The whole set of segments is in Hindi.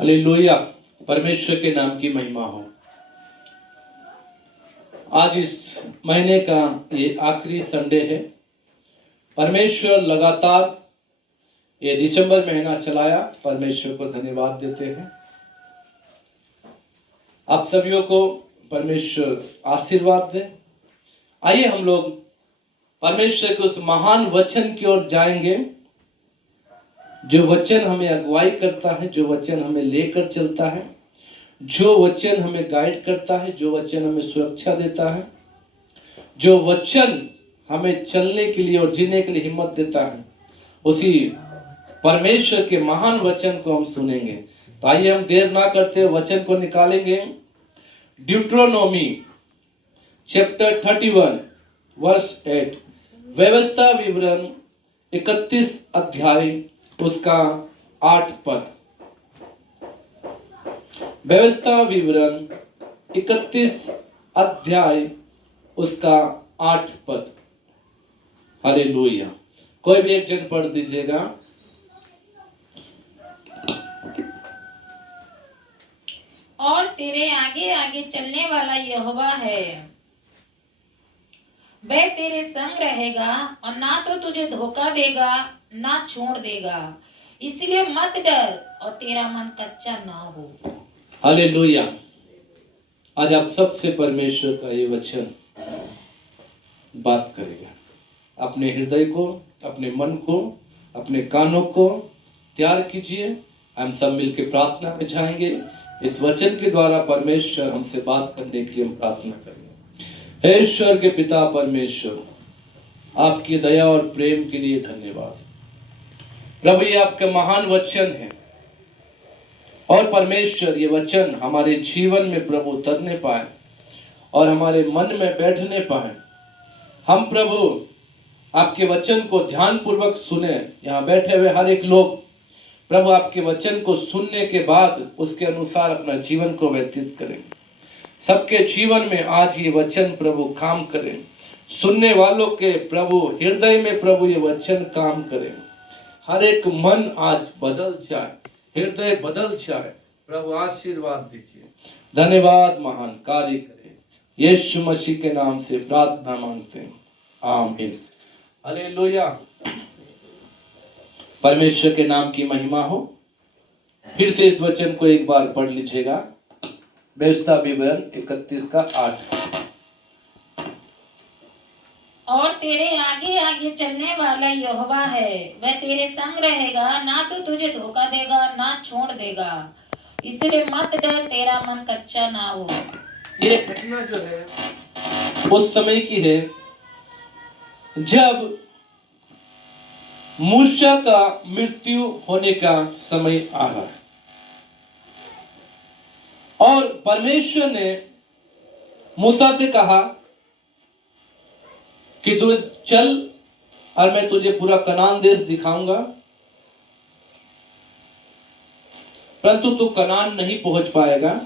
हालेलुया। परमेश्वर के नाम की महिमा हो। आज इस महीने का ये आखिरी संडे है। परमेश्वर लगातार ये दिसंबर महीना चलाया, परमेश्वर को धन्यवाद देते हैं। आप सभी को परमेश्वर आशीर्वाद दे। आइए हम लोग परमेश्वर के उस महान वचन की ओर जाएंगे, जो वचन हमें अगुवाई करता है, जो वचन हमें लेकर चलता है, जो वचन हमें गाइड करता है, जो वचन हमें सुरक्षा देता है, जो वचन हमें चलने के लिए और जीने के लिए हिम्मत देता है, उसी परमेश्वर के महान वचन को हम सुनेंगे। तो आइए हम देर ना करते वचन को निकालेंगे। ड्यूट्रोनोमी चैप्टर 31 वर्स 8, व्यवस्था विवरण 31 अध्याय उसका 8 पद। व्यवस्था विवरण 31 अध्याय उसका 8 पद। हालेलुया। कोई भी एक जन पढ़ दीजिएगा। और तेरे आगे आगे चलने वाला यहोवा है, वह तेरे संग रहेगा और ना तो तुझे धोखा देगा ना छोड़ देगा, इसलिए मत डर और तेरा मन कच्चा ना हो। हालेलुया। आज आप सबसे परमेश्वर का ये वचन बात करेगा। अपने हृदय को, अपने मन को, अपने कानों को तैयार कीजिए। हम सब मिलकर प्रार्थना में जाएंगे। इस वचन के द्वारा परमेश्वर हमसे बात करने के लिए हम प्रार्थना करेंगे। हे ईश्वर के पिता परमेश्वर, आपकी दया और प्रेम के लिए धन्यवाद। प्रभु, ये आपका महान वचन है और परमेश्वर ये वचन हमारे जीवन में प्रभु उतरने पाए और हमारे मन में बैठने पाए। हम प्रभु आपके वचन को ध्यान पूर्वक सुने। यहाँ बैठे हुए हर एक लोग प्रभु आपके वचन को सुनने के बाद उसके अनुसार अपना जीवन को व्यतीत करें। सबके जीवन में आज ये वचन प्रभु काम करें। सुनने वालों के प्रभु हृदय में प्रभु ये वचन काम करें। हर एक मन आज बदल जाए, हृदय बदल जाए। प्रभु आशीर्वाद दीजिए। धन्यवाद, महान कार्य करें। यीशु मसीह के नाम से प्रार्थना मांगते हैं, आमीन। हालेलुया। परमेश्वर के नाम की महिमा हो। फिर से इस वचन को एक बार पढ़ लीजिएगा। व्यवस्था विवरण 31 का 8। और तेरे आगे आगे चलने वाला यहोवा है, वह तेरे संग रहेगा, ना तो तुझे धोखा देगा ना छोड़ देगा, इसलिए मत डर, तेरा मन कच्चा ना हो। ये घटना जो है उस समय की है जब मूसा का मृत्यु होने का समय आ रहा है और परमेश्वर ने मूसा से कहा कि तू चल और मैं तुझे पूरा कनान देश दिखाऊंगा, परंतु तू कनान नहीं पहुंच पाएगा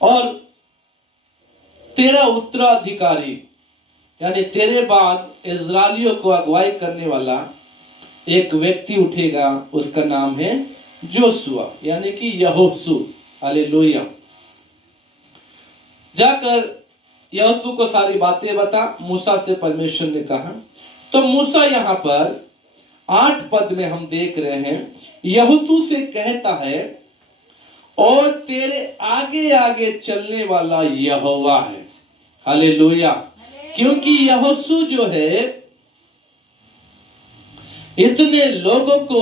और तेरा उत्तराधिकारी यानी तेरे बाद इस्राएलियों को अगुवाई करने वाला एक व्यक्ति उठेगा। उसका नाम है जोशुआ यानी कि यहोशू। हालेलुया। जाकर यहोशू को सारी बातें बता। मूसा से परमेश्वर ने कहा। तो मूसा यहाँ पर 8 पद में हम देख रहे हैं, यहोशू से कहता है और तेरे आगे आगे चलने वाला यहोवा है। हालेलुया। क्योंकि यहोशू जो है इतने लोगों को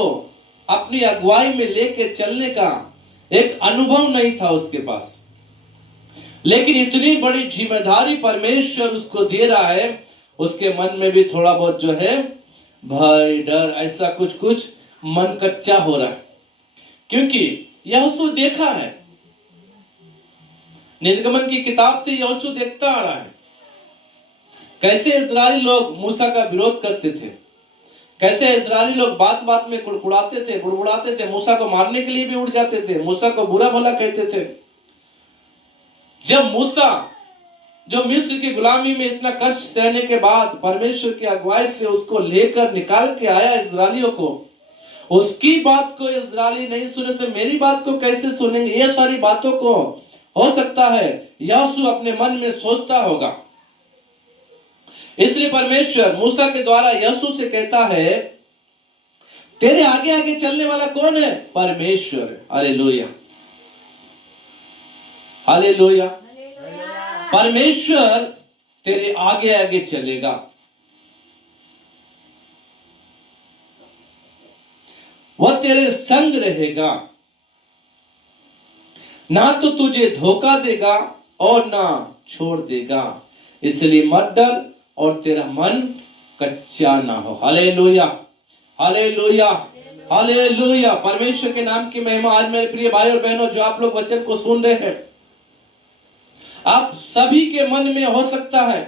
अपनी अगुवाई में लेके चलने का एक अनुभव नहीं था उसके पास, लेकिन इतनी बड़ी जिम्मेदारी परमेश्वर उसको दे रहा है। उसके मन में भी थोड़ा बहुत जो है भय, डर, ऐसा कुछ कुछ मन कच्चा हो रहा है, क्योंकि यहोशू देखा है। निर्गमन की किताब से यहोशू देखता आ रहा है कैसे इस्राएली लोग मूसा का विरोध करते थे, कैसे इस्राएली लोग बात बात में बुड़बुड़ाते थे, मूसा को मारने के लिए भी उड़ जाते थे, मूसा को बुरा भला कहते थे। जब मूसा जो मिस्र की गुलामी में इतना कष्ट सहने के बाद परमेश्वर की अगुवाई से उसको लेकर निकाल के आया इस्राएलियों को, उसकी बात को इस्राएली नहीं सुने तो मेरी बात को कैसे सुनेंगे? ये सारी बातों को हो सकता है यहोशू अपने मन में सोचता होगा। इसलिए परमेश्वर मूसा के द्वारा यहोशू से कहता है, तेरे आगे आगे चलने वाला कौन है? परमेश्वर। Hallelujah, hallelujah. परमेश्वर तेरे आगे आगे चलेगा। वह तेरे संग रहेगा, ना तो तुझे धोखा देगा और ना छोड़ देगा। इसलिए मत डर और तेरा मन कच्चा ना हो। Hallelujah, hallelujah, hallelujah. परमेश्वर के नाम की महिमा। आज मेरे प्रिय भाई और बहनों, जो आप लोग वचन को सुन रहे हैं, आप सभी के मन में हो सकता है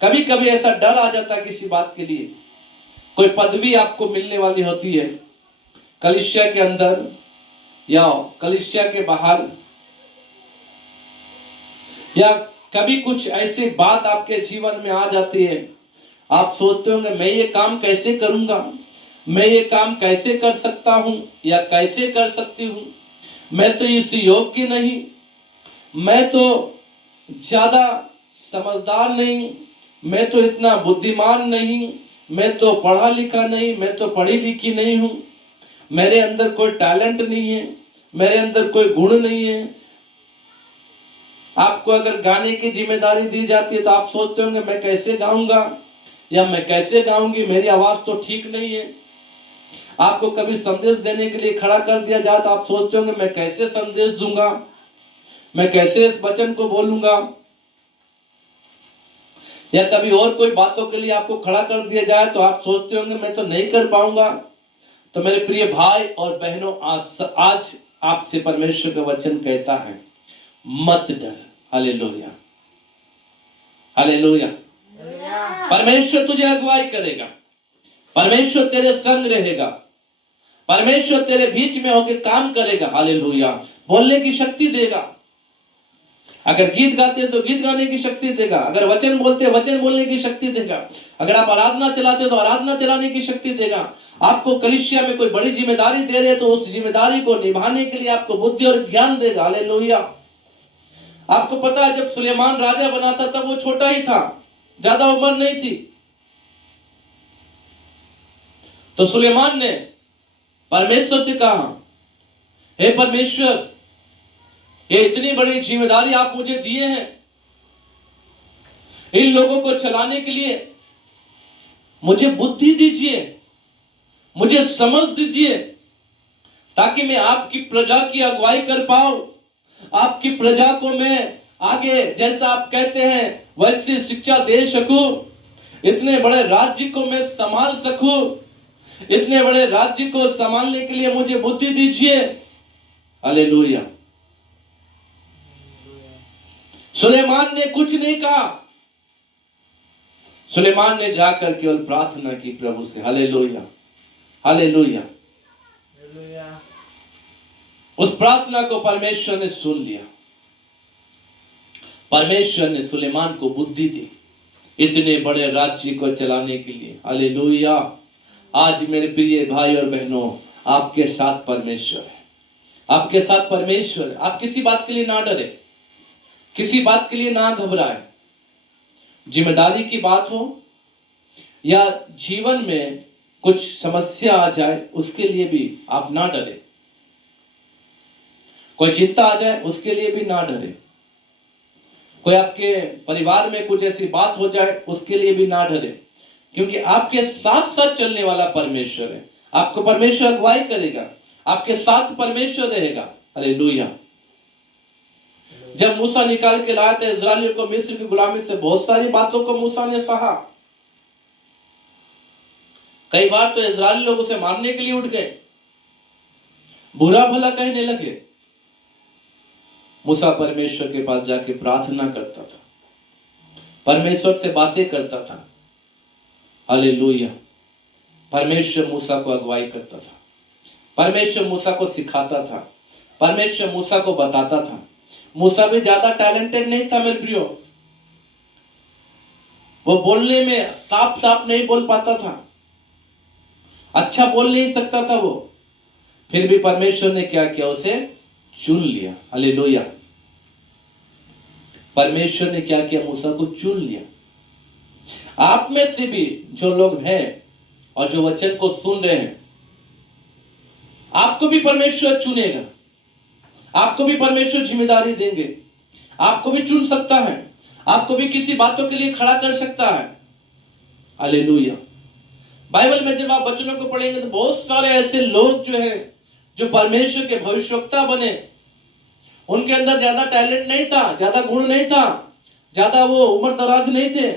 कभी कभी ऐसा डर आ जाता है किसी बात के लिए। कोई पदवी आपको मिलने वाली होती है कलीसिया के अंदर या कलीसिया के बाहर, या कभी कुछ ऐसी बात आपके जीवन में आ जाती है, आप सोचते होंगे मैं ये काम कैसे करूंगा, मैं ये काम कैसे कर सकता हूं या कैसे कर सकती हूं, मैं तो इस योग्य नहीं, मैं तो ज्यादा समझदार नहीं, मैं तो इतना बुद्धिमान नहीं, मैं तो पढ़ा लिखा नहीं, मैं तो पढ़ी लिखी नहीं हूं, मेरे अंदर कोई टैलेंट नहीं है, मेरे अंदर कोई गुण नहीं है। आपको अगर गाने की जिम्मेदारी दी जाती है तो आप सोचते होंगे मैं कैसे गाऊंगा या मैं कैसे गाऊंगी, मेरी आवाज तो ठीक नहीं है। आपको कभी संदेश देने के लिए खड़ा कर दिया जाए तो आप सोचते होंगे मैं कैसे संदेश दूंगा, मैं कैसे इस वचन को बोलूंगा। या कभी और कोई बातों के लिए आपको खड़ा कर दिया जाए तो आप सोचते होंगे मैं तो नहीं कर पाऊंगा। तो मेरे प्रिय भाई और बहनों, आज आपसे परमेश्वर का वचन कहता है मत डर। Hallelujah, hallelujah. परमेश्वर तुझे अगुवाई करेगा, परमेश्वर तेरे संग रहेगा, परमेश्वर तेरे बीच में होकर काम करेगा। हालेलुया। बोलने की शक्ति देगा, अगर गीत गाते हैं तो गीत गाने की शक्ति देगा, अगर वचन बोलते हैं वचन बोलने की शक्ति देगा, अगर आप आराधना चलाते हो तो आराधना चलाने की शक्ति देगा। आपको कलीसिया में कोई बड़ी जिम्मेदारी दे रहे हैं तो उस जिम्मेदारी को निभाने के लिए आपको बुद्धि और ज्ञान देगा। हालेलुया। आपको पता है जब सुलेमान राजा बना था तब वो छोटा ही था, ज्यादा उम्र नहीं थी। तो सुलेमान ने परमेश्वर से कहा, हे परमेश्वर, ये इतनी बड़ी जिम्मेदारी आप मुझे दिए हैं, इन लोगों को चलाने के लिए मुझे बुद्धि दीजिए, मुझे समझ दीजिए, ताकि मैं आपकी प्रजा की अगुवाई कर पाऊं, आपकी प्रजा को मैं आगे जैसा आप कहते हैं वैसी शिक्षा दे सकूं, इतने बड़े राज्य को मैं संभाल सकूं, इतने बड़े राज्य को संभालने के लिए मुझे बुद्धि दीजिए। हालेलुया। सुलेमान ने कुछ नहीं कहा, सुलेमान ने जाकर केवल प्रार्थना की प्रभु से। Hallelujah, hallelujah. उस प्रार्थना को परमेश्वर ने सुन लिया। परमेश्वर ने सुलेमान को बुद्धि दी इतने बड़े राज्य को चलाने के लिए। हालेलुया। आज मेरे प्रिय भाई और बहनों, आपके साथ परमेश्वर है, आपके साथ परमेश्वर है। आप किसी बात के लिए ना डरे, किसी बात के लिए ना घबराए। जिम्मेदारी की बात हो या जीवन में कुछ समस्या आ जाए उसके लिए भी आप ना डरे, कोई चिंता आ जाए उसके लिए भी ना डरे, कोई आपके परिवार में कुछ ऐसी बात हो जाए उसके लिए भी ना डरे, क्योंकि आपके साथ साथ चलने वाला परमेश्वर है। आपको परमेश्वर अगुवाई करेगा, आपके साथ परमेश्वर रहेगा। हालेलुया। जब मूसा निकाल के लाया था इस्राएलियों को मिस्र की गुलामी से, बहुत सारी बातों को मूसा ने सहा। कई बार तो इस्राएली लोग उसे मारने के लिए उठ गए, बुरा भला कहने लगे। मूसा परमेश्वर के पास जाके प्रार्थना करता था, परमेश्वर से बातें करता था। हालेलुया। परमेश्वर मूसा को अगुवाई करता था, परमेश्वर मूसा को सिखाता था, परमेश्वर मूसा को बताता था। मूसा भी ज्यादा टैलेंटेड नहीं था मेरे प्रियो, वो बोलने में साफ साफ नहीं बोल पाता था। अच्छा बोल नहीं सकता था वो, फिर भी परमेश्वर ने क्या किया, उसे चुन लिया। हालेलुया। परमेश्वर ने क्या किया, मूसा को चुन लिया। आप में से भी जो लोग हैं और जो वचन को सुन रहे हैं, आपको भी परमेश्वर चुनेगा, आपको भी परमेश्वर जिम्मेदारी देंगे, आपको भी चुन सकता है, आपको भी किसी बातों के लिए खड़ा कर सकता है। हालेलुया। बाइबल में जब आप वचनों को पढ़ेंगे तो बहुत सारे ऐसे लोग जो है, जो परमेश्वर के भविष्यवक्ता बने, उनके अंदर ज्यादा टैलेंट नहीं था, ज्यादा गुण नहीं था, ज्यादा वो उम्र दराज नहीं थे,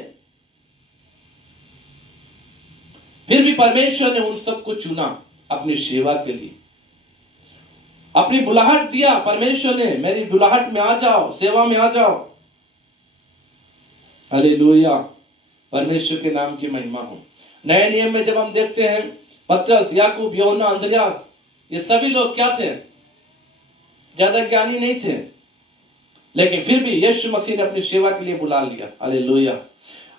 फिर भी परमेश्वर ने उन सबको चुना अपनी सेवा के लिए, अपनी बुलाहट दिया। परमेश्वर ने, मेरी बुलाहट में आ जाओ, सेवा में आ जाओ। हालेलुया। परमेश्वर के नाम की महिमा हो। नए नियम में जब हम देखते हैं, पतरस, याकूब, यूहन्ना, अंद्रयास, ये सभी लोग क्या थे, ज्यादा ज्ञानी नहीं थे, लेकिन फिर भी यीशु मसीह ने अपनी सेवा के लिए बुला लिया। हालेलुया।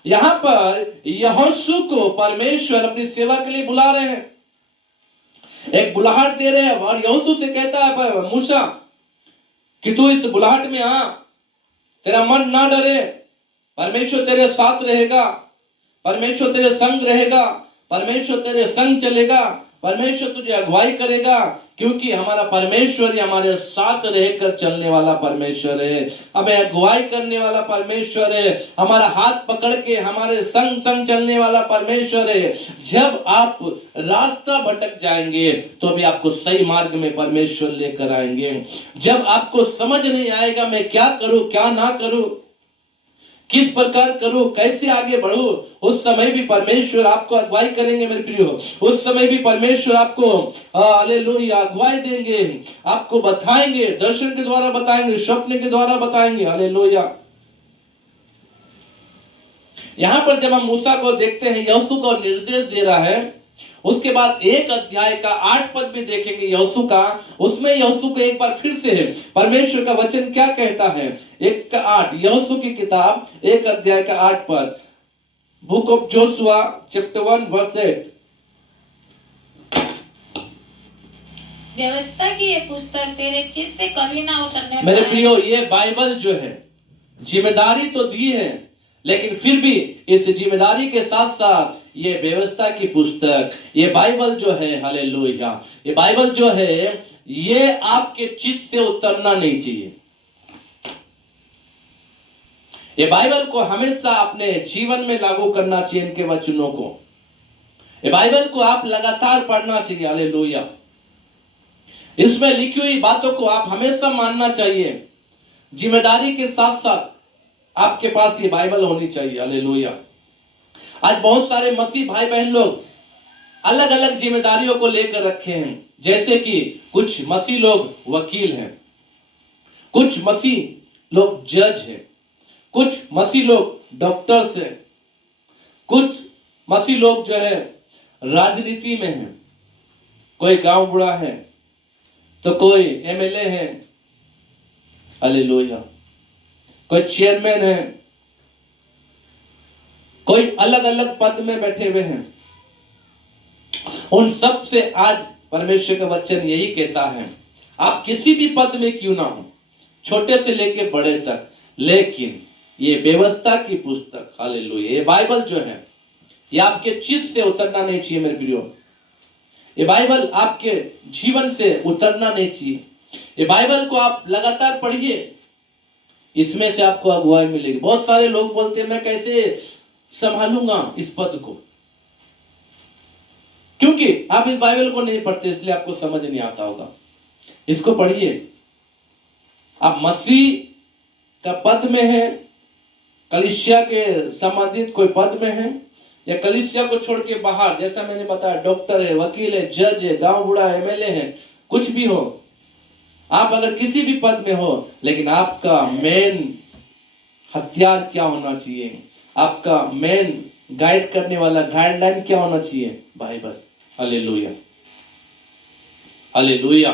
यहां पर यहोशू को परमेश्वर अपनी सेवा के लिए बुला रहे हैं, एक बुलाहट दे रहे हैं, और यहोशू से कहता है मूसा कि तू इस बुलाहट में आ, तेरा मन ना डरे, परमेश्वर तेरे साथ रहेगा, परमेश्वर तेरे संग रहेगा, परमेश्वर तेरे संग चलेगा, परमेश्वर तुझे अगुवाई करेगा, क्योंकि हमारा परमेश्वर ही हमारे साथ रहकर चलने वाला परमेश्वर है, हमें अगुवाई करने वाला परमेश्वर है, हमारा हाथ पकड़ के हमारे संग संग चलने वाला परमेश्वर है। जब आप रास्ता भटक जाएंगे तो भी आपको सही मार्ग में परमेश्वर लेकर आएंगे। जब आपको समझ नहीं आएगा मैं क्या करूं, क्या ना करूं, किस प्रकार करूं, कैसे आगे बढ़ूं, उस समय भी परमेश्वर आपको अगुवाई करेंगे मेरे प्रियो। उस समय भी परमेश्वर आपको हालेलुया अगुवाई देंगे, आपको बताएंगे, दर्शन के द्वारा बताएंगे, स्वप्न के द्वारा बताएंगे। हालेलुया। यहां पर जब हम मूसा को देखते हैं, यहोशू को निर्देश दे रहा है, उसके बाद एक अध्याय का 8 पद भी देखेंगे यहोशू का, उसमें यहोशू को एक बार फिर से परमेश्वर का वचन क्या कहता है। 1:8 यहोशू की किताब 1 अध्याय का 8 पद, book of Joshua chapter 1 verse 8। व्यवस्था की ये पुस्तक तेरे चित्त से कभी ना उतरने मेरे पाए। प्रियो, ये बाइबल जो है, जिम्मेदारी तो दी है, लेकिन फिर भी इस जिम्मेदारी के साथ साथ ये व्यवस्था की पुस्तक, ये बाइबल जो है, हालेलुया, ये बाइबल जो है, ये आपके चित्त से उतरना नहीं चाहिए। ये बाइबल को हमेशा अपने जीवन में लागू करना चाहिए, इनके वचनों को। ये बाइबल को आप लगातार पढ़ना चाहिए। हालेलुया। इसमें लिखी हुई बातों को आप हमेशा मानना चाहिए। जिम्मेदारी के साथ साथ आपके पास ये बाइबल होनी चाहिए। हालेलुया। आज बहुत सारे मसीह भाई बहन लोग अलग अलग जिम्मेदारियों को लेकर रखे हैं, जैसे कि कुछ मसीह लोग वकील हैं, कुछ मसीह लोग जज हैं, कुछ मसीह लोग डॉक्टर्स हैं, कुछ मसीह लोग जो है राजनीति में हैं, कोई गांव बुढ़ा है तो कोई एमएलए है, हालेलुया, कोई चेयरमैन है, कोई अलग अलग पद में बैठे हुए हैं। उन सब से आज परमेश्वर का वचन यही कहता है, आप किसी भी पद में क्यों ना हो, छोटे से लेके बड़े तक, लेकिन ये व्यवस्था की पुस्तक, हालेलुया, ये बाइबल जो है, ये आपके चित्त से उतरना नहीं चाहिए मेरे प्रियो। ये बाइबल आपके जीवन से उतरना नहीं चाहिए। ये बाइबल को आप लगातार पढ़िए, इसमें से आपको अगुवाई मिलेगी। बहुत सारे लोग बोलते हैं मैं कैसे संभालूंगा इस पद को, क्योंकि आप इस बाइबल को नहीं पढ़ते, इसलिए आपको समझ नहीं आता होगा। इसको पढ़िए। आप मसीह का पद में है, कलीसिया के संबंधित कोई पद में है, या कलीसिया को छोड़ के बाहर, जैसा मैंने बताया, डॉक्टर है, वकील है, जज है, गांव बूढ़ा, एमएलए है, कुछ भी हो, आप अगर किसी भी पद में हो, लेकिन आपका मेन हथियार क्या होना चाहिए, आपका मेन गाइड करने वाला गाइडलाइन क्या होना चाहिए, बाइबल। हालेलुया, हालेलुया,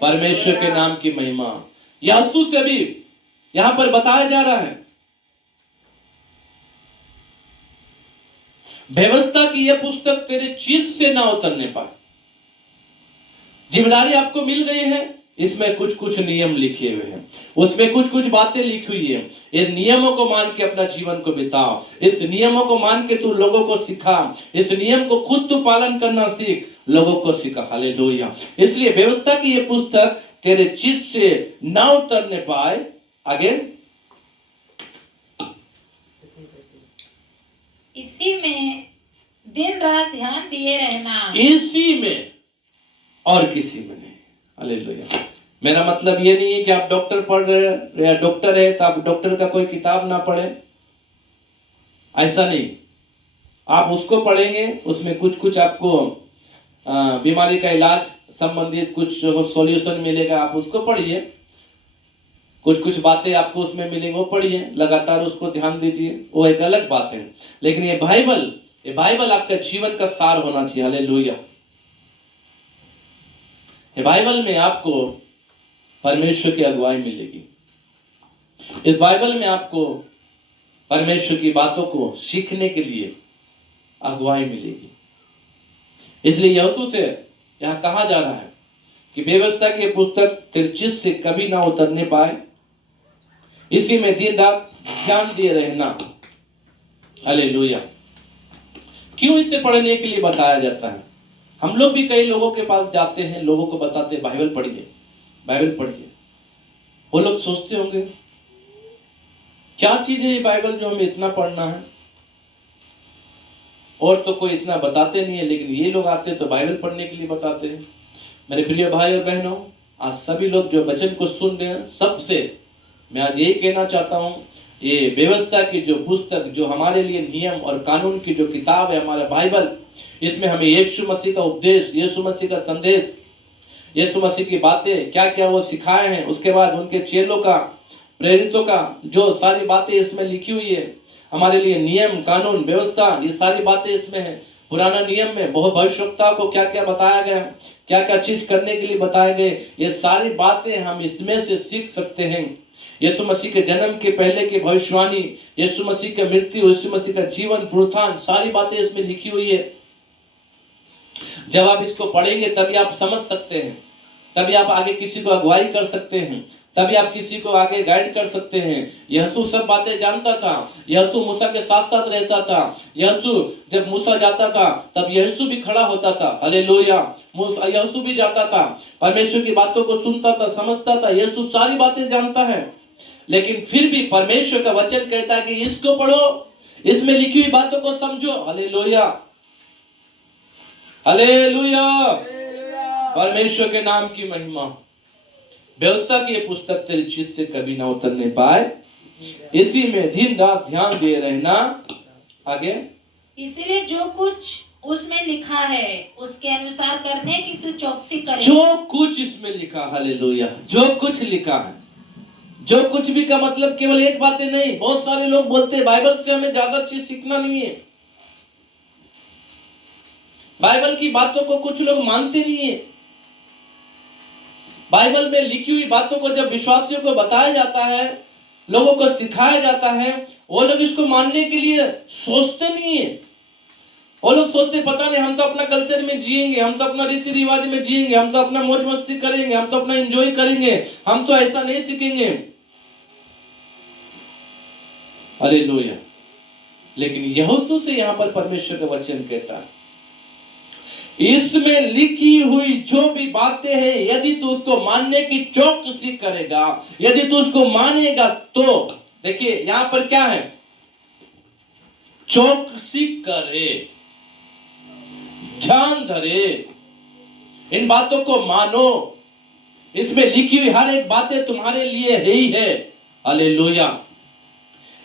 परमेश्वर के नाम की महिमा। यहोशू से भी यहां पर बताया जा रहा है, व्यवस्था की यह पुस्तक तेरे चित्त से ना उतरने पाए। जिम्मेदारी आपको मिल गई है, इसमें कुछ कुछ नियम लिखे हुए हैं, उसमें कुछ कुछ बातें लिखी हुई है। इन नियमों को मान के अपना जीवन को बिताओ, इस नियमों को मान के तू लोगों को सिखा, इस नियम को खुद तू पालन करना सीख, लोगों को सिखा। हालेलुया। इसलिए व्यवस्था की यह पुस्तक तेरे चित्त से ना उतरने पाए। आगे, इसी में दिन रात ध्यान दिए रहना। इसी में और किसी में नहीं। हालेलुया। मेरा मतलब ये नहीं है कि आप डॉक्टर पढ़ रहे हैं या डॉक्टर है तो आप डॉक्टर का कोई किताब ना पढ़े, ऐसा नहीं। आप उसको पढ़ेंगे, उसमें कुछ कुछ आपको बीमारी का इलाज संबंधित कुछ सॉल्यूशन मिलेगा, आप उसको पढ़िए। कुछ कुछ बातें आपको उसमें मिलेंगी, वो पढ़िए, लगातार उसको ध्यान दीजिए, वो एक अलग बात है। लेकिन ये बाइबल आपका जीवन का सार होना चाहिए। हालेलुया। ये बाइबल में आपको परमेश्वर की अगुवाई मिलेगी। इस बाइबल में आपको परमेश्वर की बातों को सीखने के लिए अगुवाई मिलेगी। इसलिए यहोशू से यहां कहा जा रहा है कि व्यवस्था की पुस्तक तेरे चित्त से कभी ना उतरने पाए, इसी में दिन रात ध्यान दिए रहना। हालेलुया। क्यों इसे पढ़ने के लिए बताया जाता है? हम लोग भी कई लोगों के पास जाते हैं, लोगों को बताते हैं बाइबल पढ़िए, बाइबल पढ़िए। वो लोग सोचते होंगे क्या चीज है ये बाइबल जो हमें इतना पढ़ना है, और तो कोई इतना बताते नहीं है, लेकिन ये लोग आते तो बाइबल पढ़ने के लिए बताते हैं। मेरे प्रिय भाई और बहनों, आज सभी लोग जो वचन को सुन रहे हैं, सबसे मैं आज यही कहना चाहता हूं, ये व्यवस्था की जो पुस्तक, जो हमारे लिए नियम और कानून की जो किताब है, हमारा बाइबल, इसमें हमें यीशु मसीह का उपदेश, यीशु मसीह का संदेश, यीशु मसीह की बातें क्या क्या वो सिखाए हैं, उसके बाद उनके चेलों का, प्रेरितों का जो सारी बातें इसमें लिखी हुई है, हमारे लिए नियम कानून व्यवस्था, ये सारी बातें इसमें है। पुराना नियम में बहुत भविष्यवक्ताओं को क्या क्या बताया गया, क्या क्या चीज करने के लिए बताए गए, ये सारी बातें हम इसमें से सीख सकते हैं। यीशु मसीह के जन्म के पहले की भविष्यवाणी, यीशु मसीह की मृत्यु, यीशु मसीह का जीवन, पुनरुत्थान, सारी बातें इसमें लिखी हुई है। जब आप इसको पढ़ेंगे तभी आप समझ सकते हैं, तभी आप आगे किसी को अगुवाई कर सकते हैं, तभी आप किसी को आगे गाइड कर सकते हैं। यीशु सब बातें जानता था, यीशु मूसा के साथ साथ रहता था। यीशु जब मूसा जाता था तब यीशु भी खड़ा होता था। हालेलुया। यीशु भी जाता था, परमेश्वर की बातों को सुनता था, समझता था। यीशु सारी बातें जानता है, लेकिन फिर भी परमेश्वर का वचन कहता है कि इसको पढ़ो, इसमें लिखी हुई बातों को समझो। हालेलुया, हालेलुया, परमेश्वर के नाम की महिमा। व्यवस्था की ये पुस्तक तेरी चित्त से कभी ना उतरने पाए, इसी में दिन रात ध्यान दिए रहना। आगे, इसलिए जो कुछ उसमें लिखा है उसके अनुसार करने की तू चौकसी करे। जो कुछ इसमें लिखा, हालेलुया, जो कुछ लिखा है, जो कुछ भी का मतलब केवल एक बातें नहीं। बहुत सारे लोग बोलते हैं बाइबल से हमें ज्यादा चीज सीखना नहीं है, बाइबल की बातों को कुछ लोग मानते नहीं है। बाइबल में लिखी हुई बातों को जब विश्वासियों को बताया जाता है, लोगों को सिखाया जाता है, वो लोग इसको मानने के लिए सोचते नहीं है। वो लोग सोचते पता नहीं, हम तो अपना कल्चर में जिएंगे, हम तो अपना रीति रिवाज में जिएंगे, हम तो अपना मौज मस्ती करेंगे, हम तो अपना एंजॉय करेंगे, हम तो ऐसा नहीं सीखेंगे। हालेलुया। लेकिन यहोशू से यहां पर परमेश्वर का वचन कहता है, इसमें लिखी हुई जो भी बातें हैं, यदि तू उसको मानने की चौकसी करेगा, यदि तू उसको मानेगा, तो देखिए यहां पर क्या है, चौकसी करे, ध्यान धरे, इन बातों को मानो। इसमें लिखी हुई हर एक बातें तुम्हारे लिए ही है। हालेलुया।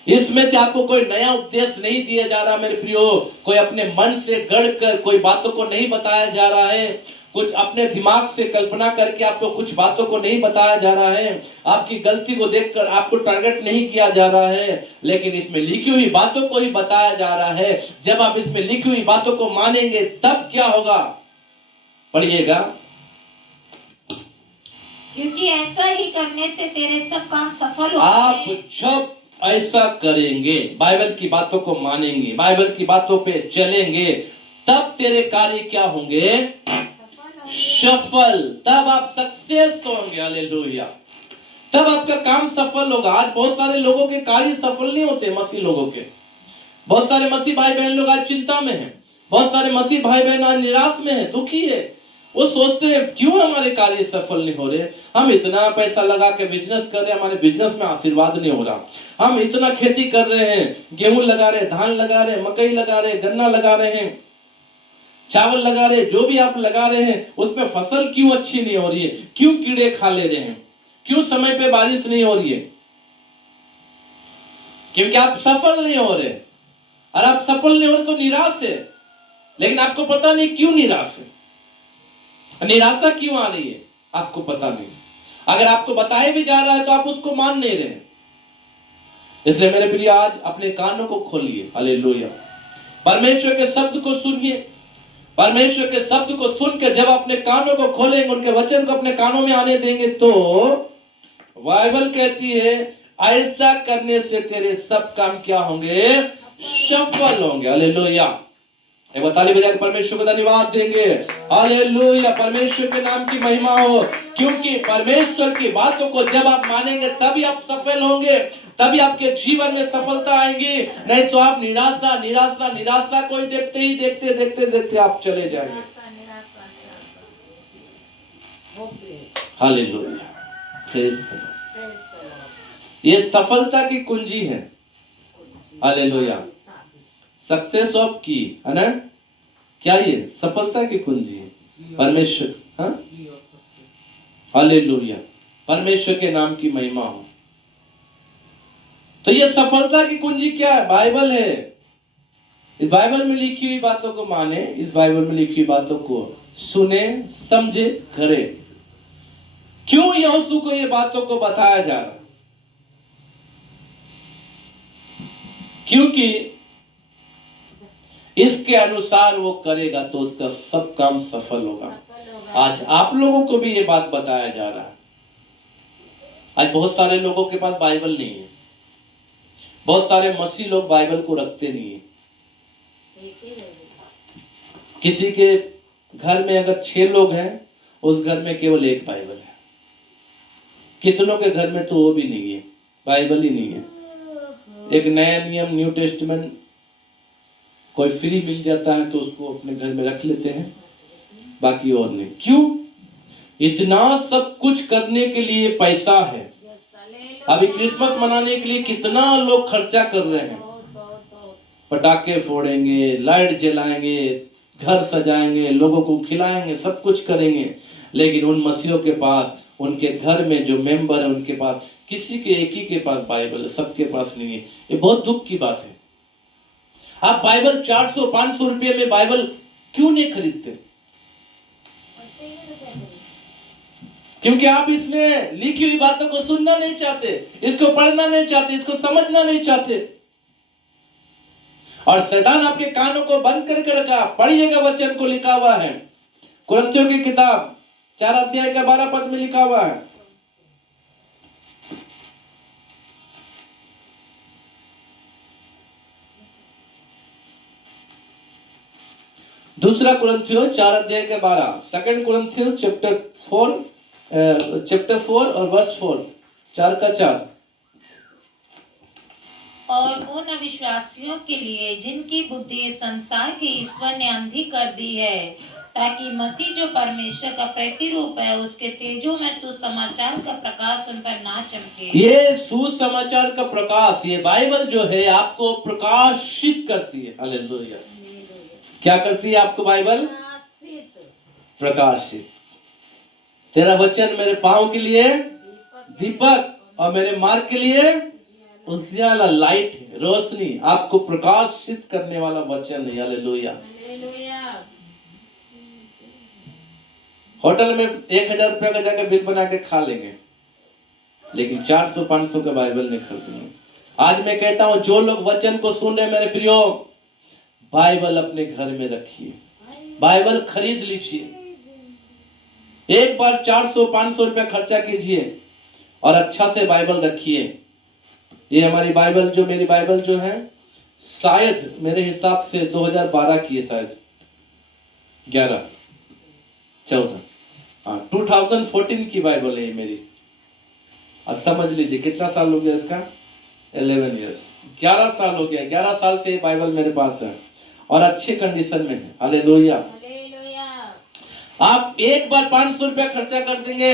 इसमें से आपको कोई नया उपदेश नहीं दिया जा रहा मेरे प्रियो, कोई अपने मन से गढ़कर कोई बातों को नहीं बताया जा रहा है, कुछ अपने दिमाग से कल्पना करके आपको कुछ बातों को नहीं बताया जा रहा है, आपकी गलती को देखकर आपको टारगेट नहीं किया जा रहा है, लेकिन इसमें लिखी हुई बातों को ही बताया जा रहा है। जब आप इसमें लिखी हुई बातों को मानेंगे तब क्या होगा, पढ़िएगा। क्योंकि ऐसा ही करने से तेरे सब काम सफल होते आप हैं। जब ऐसा करेंगे, बाइबल की बातों को मानेंगे, बाइबल की बातों पे चलेंगे, तब तेरे कार्य क्या होंगे? सफल। तब आप सक्सेस होंगे। हालेलुया। तब आपका काम सफल होगा। आज बहुत सारे लोगों के कार्य सफल नहीं होते, मसीह लोगों के। बहुत सारे मसीह भाई बहन लोग आज चिंता में हैं। बहुत सारे मसीह भाई बहन आज निराश में हैं, दुखी है। वो सोचते हैं क्यों हमारे कार्य सफल नहीं हो रहे। हम इतना पैसा लगा के बिजनेस कर रहे हैं, हमारे बिजनेस में आशीर्वाद नहीं हो रहा। हम इतना खेती कर रहे हैं, गेहूं लगा रहे, धान लगा रहे, मकई लगा रहे, गन्ना लगा रहे हैं, चावल लगा रहे, जो भी आप लगा रहे हैं उसमें फसल क्यों अच्छी नहीं हो रही है? क्यों कीड़े खा ले रहे हैं? क्यों समय पे बारिश नहीं हो रही है? क्योंकि आप सफल नहीं हो रहे। और आप सफल नहीं हो रहे तो निराश है। लेकिन आपको पता नहीं क्यों निराश है, निराशा क्यों आ रही है, आपको पता नहीं। अगर आपको बताया भी जा रहा है तो आप उसको मान नहीं रहे। इसलिए मेरे प्रिय, आज अपने कानों को खोलिए। हालेलुया। परमेश्वर के शब्द को सुनिए। परमेश्वर के शब्द को सुन के जब अपने कानों को खोलेंगे, उनके वचन को अपने कानों में आने देंगे, तो बाइबल कहती है ऐसा करने से तेरे सब काम क्या होंगे? सफल होंगे। हालेलुया। एक बार ताली बजा के परमेश्वर को धन्यवाद देंगे। हालेलुया। परमेश्वर के नाम की महिमा हो। क्योंकि परमेश्वर की बातों को जब आप मानेंगे तभी आप सफल होंगे, तभी आपके जीवन में सफलता आएगी। नहीं तो आप निराशा निराशा निराशा को ही देखते ही देखते देखते देखते आप चले जाएंगे। हालेलुया। Praise the Lord. ये सफलता की कुंजी है। हालेलुया। सक्सेस ऑफ की है ना, क्या ये सफलता की कुंजी है? परमेश्वर। हाँ, हालेलुया। परमेश्वर के नाम की महिमा हो। तो ये सफलता की कुंजी क्या है? बाइबल है। इस बाइबल में लिखी हुई बातों को माने, इस बाइबल में लिखी हुई बातों को सुने, समझे, करे। क्यों यहोशू को ये बातों को बताया जा रहा? क्योंकि इसके अनुसार वो करेगा तो उसका सब काम सफल होगा। आज आप लोगों को भी ये बात बताया जा रहा है। आज बहुत सारे लोगों के पास बाइबल नहीं है। बहुत सारे मसीह लोग बाइबल को रखते नहीं है। किसी के घर में अगर 6 लोग हैं, उस घर में केवल एक बाइबल है। कितनों के घर में तो वो भी नहीं है, बाइबल ही नहीं है। एक नया नियम न्यू टेस्टमेंट कोई फ्री मिल जाता है तो उसको अपने घर में रख लेते हैं, बाकी और नहीं। क्यों? इतना सब कुछ करने के लिए पैसा है। अभी क्रिसमस मनाने के लिए कितना लोग खर्चा कर रहे हैं। पटाखे फोड़ेंगे, लाइट जलाएंगे, घर सजाएंगे, लोगों को खिलाएंगे, सब कुछ करेंगे। लेकिन उन मसीहों के पास, उनके घर में जो मेंबर है, उनके पास किसी के एक ही के पास बाइबल है, सबके पास नहीं है। ये बहुत दुख की बात है। आप बाइबल 400-500 रुपये में बाइबल क्यों नहीं खरीदते? क्योंकि आप इसमें लिखी हुई बातों को सुनना नहीं चाहते, इसको पढ़ना नहीं चाहते, इसको समझना नहीं चाहते। और शैतान आपके कानों को बंद करके रखा। पढ़िएगा वचन को, लिखा हुआ है कुरिन्थियों की किताब 4 अध्याय का 12 पद में लिखा हुआ है। दूसरा कुरिन्थियों 4 अध्याय के 12, सेकंड कुरिन्थियों चैप्टर 4 और वर्स 4, 4 का 4। और उन अविश्वासियों के लिए जिनकी बुद्धि संसार के ईश्वर ने अंधी कर दी है, ताकि मसीह जो परमेश्वर का प्रतिरूप है, उसके तेजो में सुसमाचार का प्रकाश उन पर ना चमके। ये सुसमाचार का प्रकाश, ये बाइबल जो है आपको प्रकाशित करती है। हालेलुया। क्या करती है आपको बाइबल? प्रकाशित। तेरा वचन मेरे पांव के लिए दीपक और मेरे मार्ग के लिए उजियाला, लाइट है, रोशनी, आपको प्रकाशित करने वाला वचन है। हालेलुया। होटल में 1000 रुपया का जाकर बिल बना के खा लेंगे, लेकिन 400-500 का बाइबल नहीं खरीदेंगे। आज मैं कहता हूं, जो लोग वचन को सुन रहे मेरे प्रियो, बाइबल अपने घर में रखिए, बाइबल खरीद लीजिए। एक बार 400-500 रुपया खर्चा कीजिए और अच्छा से बाइबल रखिए। ये हमारी बाइबल जो मेरी बाइबल जो है शायद मेरे हिसाब से 2012 की है, शायद 11 14 हाँ 2014 की बाइबल है ये मेरी। अब समझ लीजिए कितना साल हो गया इसका, 11 ईयर्स, 11 साल हो गया। 11 साल से ये बाइबल मेरे पास है और अच्छे कंडीशन में है। हालेलुया। आप एक बार 500 रुपया खर्चा कर देंगे,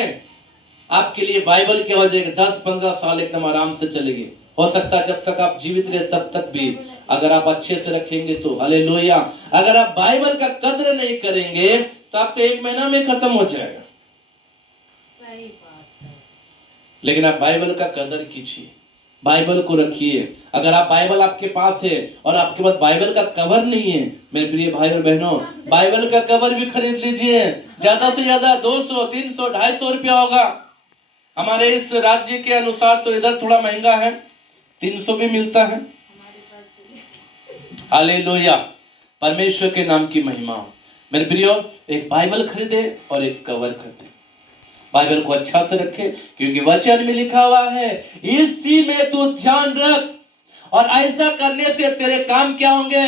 आपके लिए बाइबल क्या हो जाएगा, 10-15 साल एकदम आराम से चलेगी। हो सकता है जब तक आप जीवित रहे तब तक भी, अगर आप अच्छे से रखेंगे तो। हालेलुया। अगर आप बाइबल का कद्र नहीं करेंगे तो आपका 1 महीना में खत्म हो जाएगा। सही बात है। लेकिन आप बाइबल का कदर कीजिए, बाइबल को रखिए। अगर आप बाइबल आपके पास है और आपके पास बाइबल का कवर नहीं है, मेरे प्रिय भाई और बहनों, बाइबल का कवर भी खरीद लीजिए। ज्यादा से ज्यादा 200, 300, 250 रुपया होगा। हमारे इस राज्य के अनुसार तो इधर थोड़ा महंगा है, 300 भी मिलता है। हालेलुया। परमेश्वर के नाम की महिमा। मेरे प्रियो, एक बाइबल खरीदे और एक कवर खरीदे। बाइबल को अच्छा से रखे, क्योंकि वचन में लिखा हुआ है इस चीज में तू ध्यान रख, और ऐसा करने से तेरे काम क्या होंगे,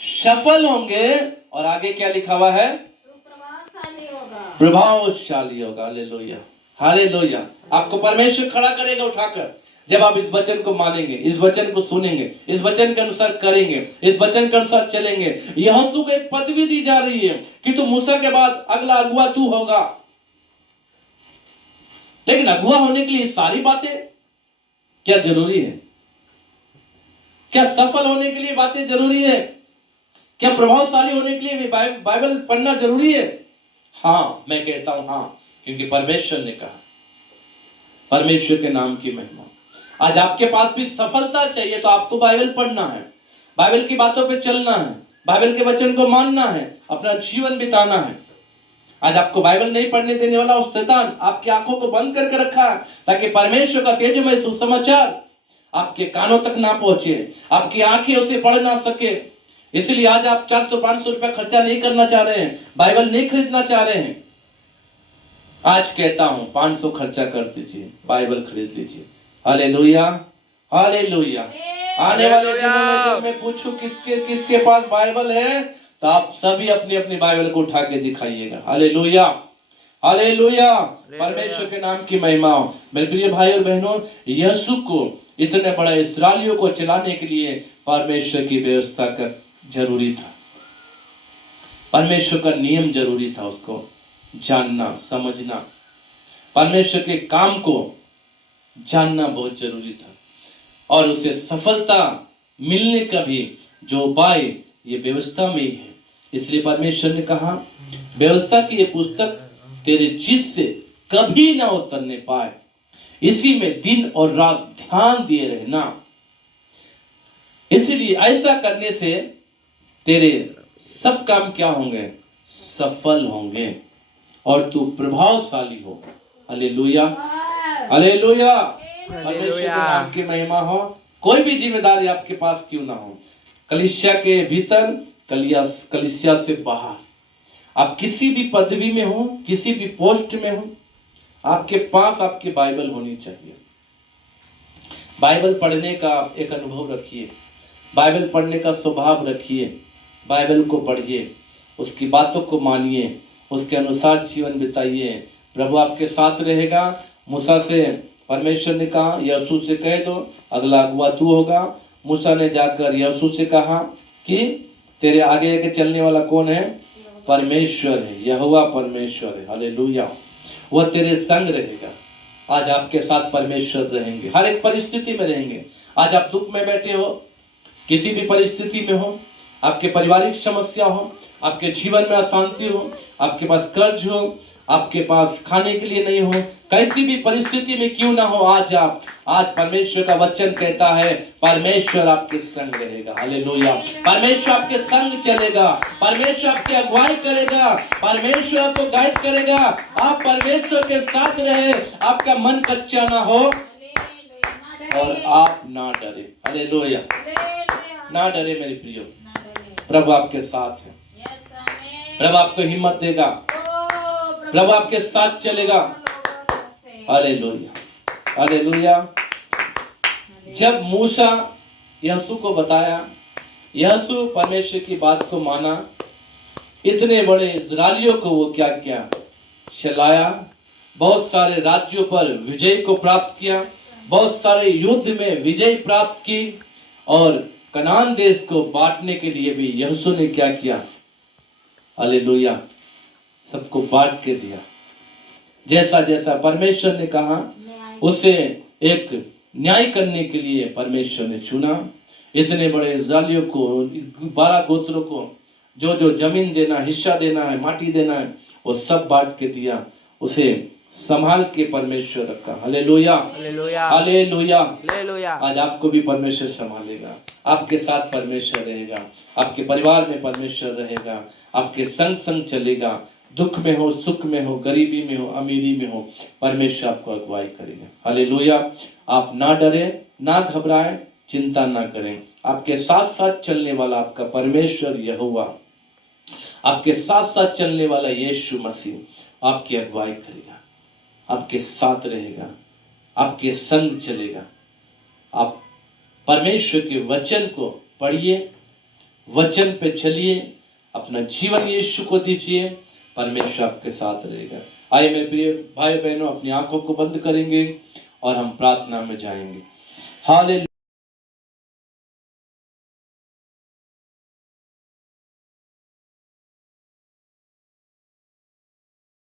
सफल होंगे। और आगे क्या लिखा हुआ है, तू प्रभावशाली होगा। प्रभावशाली होगा। Hallelujah, hallelujah. आपको परमेश्वर खड़ा करेगा उठाकर, जब आप इस वचन को मानेंगे, इस वचन को सुनेंगे, इस वचन के अनुसार करेंगे, इस वचन के अनुसार चलेंगे। यहोशू को एक पदवी दी जा रही है कि तू मूसा के बाद अगला अगुआ तू होगा। लेकिन अगुआ होने के लिए सारी बातें क्या जरूरी है? क्या सफल होने के लिए बातें जरूरी है? क्या प्रभावशाली होने के लिए भी बाइबल पढ़ना जरूरी है? हाँ, मैं कहता हूं हाँ, क्योंकि परमेश्वर ने कहा। परमेश्वर के नाम की महिमा। आज आपके पास भी सफलता चाहिए तो आपको बाइबल पढ़ना है, बाइबल की बातों पे चलना है, बाइबल के वचन को मानना है, अपना जीवन बिताना है। आज आपको बाइबल नहीं पढ़ने देने वाला उस शैतान आपकी आंखों को बंद करके रखा है, ताकि परमेश्वर का तेजमय सुसमाचार आपके कानों तक ना पहुंचे, आपकी आंखें उसे पढ़ ना सके। इसलिए आज आप 400-500 रुपया खर्चा नहीं करना चाह रहे हैं, बाइबल नहीं खरीदना चाह रहे हैं। आज कहता हूं 500 खर्चा कर दीजिए, बाइबल खरीद लीजिए। Hallelujah, hallelujah. आने वाले दिनों में जब मैं पूछूं किसके किसके पास बाइबल है, तो आप सभी अपनी अपनी बाइबल को उठा के दिखाइएगा। Hallelujah, hallelujah. परमेश्वर के नाम की महिमा हो। मेरे प्रिय भाई और बहनों, यीशु को इतने बड़े इस्राएलियों को चलाने के लिए परमेश्वर की व्यवस्था का जरूरी था, परमेश्वर का नियम जरूरी था, उसको जानना समझना, परमेश्वर के काम को जानना बहुत जरूरी था। और उसे सफलता मिलने का भी जो उपाय ये व्यवस्था में ही है। इसलिए परमेश्वर ने कहा व्यवस्था की ये पुस्तक तेरे चित्त से कभी ना उतरने पाए, इसी में दिन और रात ध्यान दिए रहना। इसलिए ऐसा करने से तेरे सब काम क्या होंगे, सफल होंगे और तू प्रभावशाली हो। Hallelujah, hallelujah. परमेश्वर के नाम की महिमा हो। कोई भी जिम्मेदारी आपके पास क्यों ना हो, कलीसिया के भीतर, कलीसिया से बाहर, आप किसी भी पदवी में हो, किसी भी पोस्ट में हो, आपके पास आपकी बाइबल होनी चाहिए। बाइबल पढ़ने का एक अनुभव रखिए, बाइबल पढ़ने का स्वभाव रखिए, बाइबल को पढ़िए, उसकी बातों को मानिए, उसके अनुसार जीवन बिताइए। प्रभु आपके साथ रहेगा। मूसा से परमेश्वर ने कहा यहोशू से कह दो अगला अगुआ तू होगा। मूसा ने जाकर यहोशू से कहा कि तेरे आगे आगे चलने वाला कौन है, परमेश्वर है, यहोवा परमेश्वर है। हालेलुया, वह तेरे संग रहेगा। आज आपके साथ परमेश्वर रहेंगे, हर एक परिस्थिति में रहेंगे। आज आप दुख में बैठे हो, किसी भी परिस्थिति में हो, आपके पारिवारिक समस्या हो, आपके जीवन में अशांति हो, आपके पास कर्ज हो, आपके पास खाने के लिए नहीं हो, कैसी भी परिस्थिति में क्यों ना हो, आज परमेश्वर का वचन कहता है परमेश्वर आपके संग रहेगा। हालेलुया, परमेश्वर आपके संग चलेगा, परमेश्वर आपकी अगुवाई करेगा, परमेश्वर आपको गाइड करेगा। आप परमेश्वर के साथ रहे, आपका मन कच्चा ना हो और आप ना डरे। हालेलुया, ना डरे मेरे प्रियो, प्रभु आपके साथ है, प्रभु आपको हिम्मत देगा, प्रभु आपके साथ चलेगा। Hallelujah, hallelujah. जब मूसा यहोशू को बताया, यहोशू परमेश्वर की बात को माना, इतने बड़े इजरायलियों को वो क्या किया, चलाया, बहुत सारे राज्यों पर विजय को प्राप्त किया, बहुत सारे युद्ध में विजय प्राप्त की, और कनान देश को बांटने के लिए भी यहोशू ने क्या किया, हालेलुया, सबको बांट के दिया। जैसा जैसा परमेश्वर ने कहा उसे एक न्याय करने के लिए परमेश्वर ने चुना। इतने बड़े इस्राएलियों को, 12 गोत्रों को जो जो जमीन देना, हिस्सा देना है, माटी देना है, वो सब बांट के दिया। उसे संभाल के परमेश्वर रखा। Hallelujah, hallelujah, hallelujah. हालेलुया। आज आपको भी परमेश्वर संभालेगा, आपके साथ परमेश्वर रहेगा, आपके परिवार में परमेश्वर रहेगा, आपके संग संग चलेगा। दुख में हो, सुख में हो, गरीबी में हो, अमीरी में हो, परमेश्वर आपको अगुवाई करेगा। हालेलुया। आप ना डरें, ना घबराएं, चिंता ना करें। आपके साथ साथ चलने वाला आपका परमेश्वर यहोवा, आपके साथ साथ चलने वाला यीशु मसीह आपकी अगुवाई करेगा, आपके साथ रहेगा, आपके संग चलेगा। आप परमेश्वर के वचन को पढ़िए, वचन पे चलिए, अपना जीवन यीशु को दीजिए, परमेश्वर आपके साथ रहेगा। आइए मेरे प्रिय भाई बहनों, अपनी आंखों को बंद करेंगे और हम प्रार्थना में जाएंगे। हालेलुया।